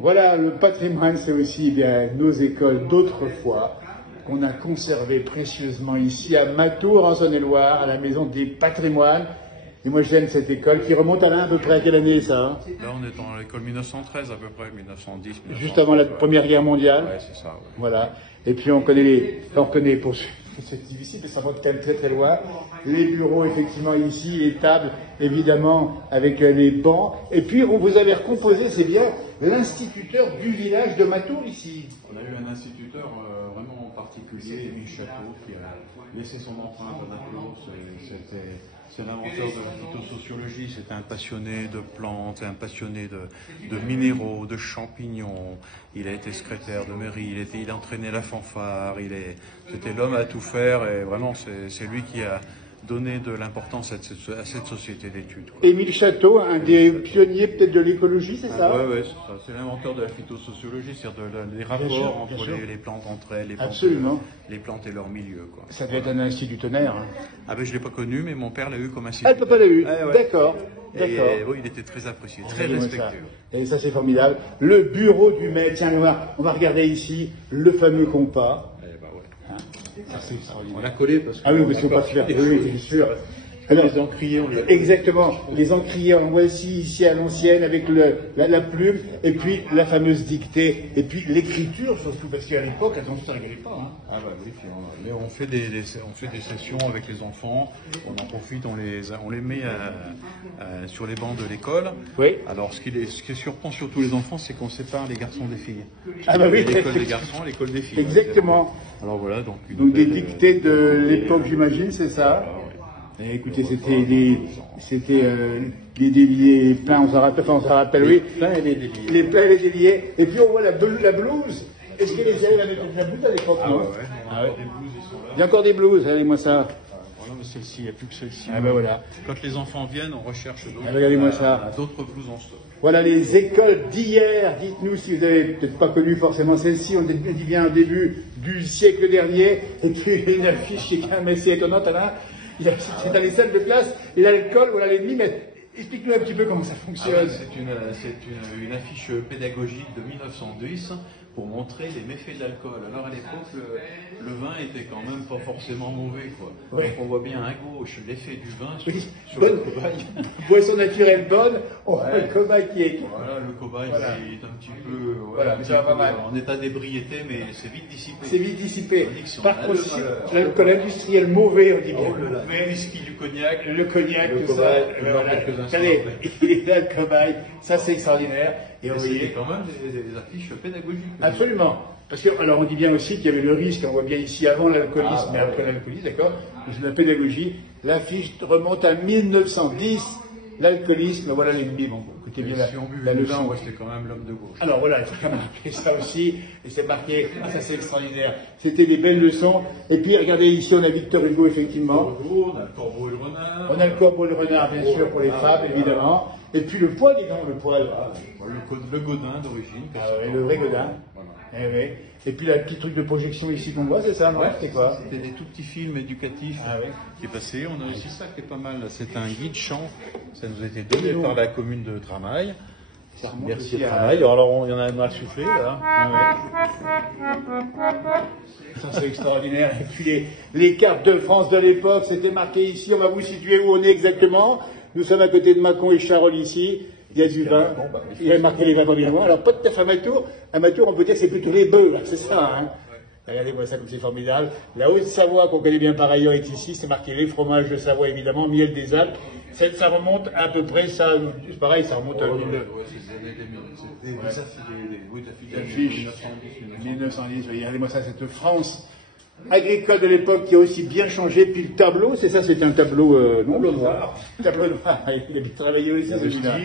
Voilà, le patrimoine, c'est aussi bien nos écoles d'autrefois qu'on a conservées précieusement ici à Matour, en Saône-et-Loire, à la Maison des Patrimoines. Et moi, j'aime cette école qui remonte à peu près à quelle année, ça hein? Là, on est dans l'école 1913 à peu près, 1910. 1913. Juste avant la Première Guerre mondiale. Ouais, c'est ça. Ouais. Voilà. Et puis on connaît pour c'est difficile, mais ça remonte quand même très très loin. Les bureaux, effectivement, ici, les tables, évidemment, avec les bancs. Et puis, on vous avait recomposé, c'est bien, l'instituteur du village de Matour, ici. On a eu un instituteur vraiment particulier, Émile Château, qui a laissé son empreinte à Matour. C'est l'inventeur de la phytosociologie, c'était un passionné de plantes, un passionné de minéraux, de champignons. Il a été secrétaire de mairie, il entraînait la fanfare, c'était l'homme à tout faire et vraiment c'est lui qui a donné de l'importance à cette société d'études. Émile Château, un des pionniers peut-être de l'écologie, c'est ça? Oui, c'est ça. C'est l'inventeur de la phytosociologie, c'est-à-dire des rapports entre les plantes entre elles, les plantes et leur milieu. Quoi. Ça devait être un institutionnaire. Hein. Ah ben je ne l'ai pas connu, mais mon père l'a eu comme instituteur. Ah, le papa l'a eu, ouais. D'accord. Oui, il était très apprécié, très respecté. Et ça c'est formidable. Le bureau du maître, tiens, on va regarder ici le fameux compas. Ça, c'est extraordinaire. On l'a collé parce que. Ah oui, parce qu'on pas super oui, c'est sûr. Alors, les encriers, on les a... Exactement, les encriers en voici ici à l'ancienne avec la plume, et puis la fameuse dictée, et puis l'écriture surtout, parce qu'à l'époque, attention, ça ne rigolait pas. Hein. Ah bah oui, mais on fait des sessions avec les enfants, on en profite, on les met sur les bancs de l'école. Oui. Alors ce qui surprend surtout les enfants, c'est qu'on sépare les garçons des filles. Ah bah oui. L'école des garçons, l'école des filles. Exactement. Alors voilà, donc des dictées de l'époque, j'imagine, c'est ça. Et écoutez, c'était les déliés pleins, on s'en rappelle, oui. Les pleins et les déliés. Et puis on voit la blouse. Est-ce que les élèves avaient de la blouse à l'époque? Ah ouais, des blouses, ils sont là. Il y a encore des blouses, regardez-moi ça. Voilà, mais celle-ci, il n'y a plus que celle-ci. Ah ben voilà. Quand les enfants viennent, on recherche regardez-moi ça. D'autres blouses en stock. Voilà les écoles d'hier. Dites-nous si vous n'avez peut-être pas connu forcément celle-ci. On dit bien au début du siècle dernier. Et puis une affiche qui est quand même assez étonnante là. C'est dans les salles de classe, et l'alcool, voilà l'ennemi, mais explique-nous un petit peu comment ça fonctionne. Ah ouais, c'est une affiche pédagogique de 1910 pour montrer les méfaits de l'alcool. Alors à l'époque, le vin était quand même pas forcément mauvais, quoi. Ouais. Donc on voit bien à gauche l'effet du vin sur le cobaye. Boisson naturelle bonne, le cobaye qui est... Voilà, le cobaye qui est un petit peu, en état d'ébriété, mais c'est vite dissipé. C'est vite dissipé. Par contre, l'alcool industriel mauvais, on dit bien. Le whisky, du cognac. Le cognac, le tout cobaye, ça. Allez, il est là le cobaye, ça c'est extraordinaire. Et vous voyez quand même des affiches pédagogiques. Absolument. Parce que, alors on dit bien aussi qu'il y avait le risque, on voit bien ici avant l'alcoolisme, mais après l'alcoolisme, d'accord. La pédagogie, l'affiche remonte à 1910, l'alcoolisme, voilà l'ennemi. Bon, écoutez bien si on buvait le vin, on restait quand même l'homme de gauche. Alors voilà, il faut quand même rappeler ça aussi, et c'est marqué, ça c'est extraordinaire. C'était des belles leçons. Et puis regardez ici, on a Victor Hugo, effectivement. On a le corbeau et le renard. On a le corbeau et le renard, bien sûr, pour les femmes, évidemment. Et puis le poil, dis donc, le poil. Le godin d'origine. Ah ouais, le vrai godin. Voilà. Et puis la petite truc de projection ici qu'on voit, c'est ça, non? C'était quoi? C'était des tout petits films éducatifs qui est passé. On a aussi ça qui est pas mal. C'est un guide chant. Ça nous a été donné par la commune de Tramail. Merci à Tramail. Alors il y en a un à souffler là. Ça c'est extraordinaire. Et puis les cartes de France de l'époque, c'était marqué ici. On va vous situer où on est exactement. Nous sommes à côté de Mâcon et Charolles ici. Il y a du vin. Il y a marqué les vins évidemment. Alors pas de taf à Matour. À Matour, on peut dire que c'est plutôt les bœufs, c'est ça. Hein. Regardez-moi ça comme c'est formidable. La Haute-Savoie, qu'on connaît bien par ailleurs, est ici. C'est marqué les fromages de Savoie, évidemment, miel des Alpes. Ça remonte à peu près, ça, c'est pareil, ça remonte à 1910. Regardez-moi ça, cette France agricole de l'époque qui a aussi bien changé. Puis le tableau, c'est ça, c'était un tableau noir. Tableau noir. Il a bien travaillé aussi, celui-là.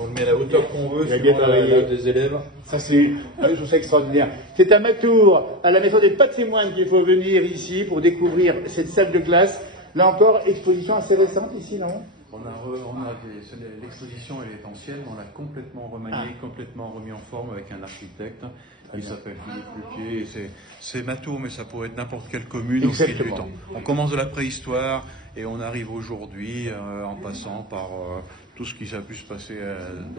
On le met à la hauteur qu'on veut. Il a bien travaillé. Des élèves. Ça, je trouve ça extraordinaire. C'est à Matour, à la Maison des Patrimoines, qu'il faut venir ici pour découvrir cette salle de classe. Là encore, exposition assez récente ici, non? L'exposition, elle est ancienne, on l'a complètement remaniée, complètement remis en forme avec un architecte. Il s'appelle Philippe Lepier. C'est Matour, mais ça pourrait être n'importe quelle commune au fil du temps. On commence de la préhistoire et on arrive aujourd'hui en passant par tout ce qui a pu se passer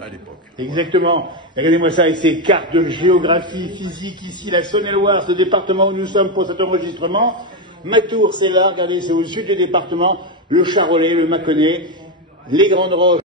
à l'époque. Exactement. Regardez-moi ça, avec ces cartes de géographie physique ici, la Saône-et-Loire, ce département où nous sommes pour cet enregistrement. Matour, c'est là, regardez, c'est au sud du département, le Charolais, le Mâconnais, les Grandes Roches.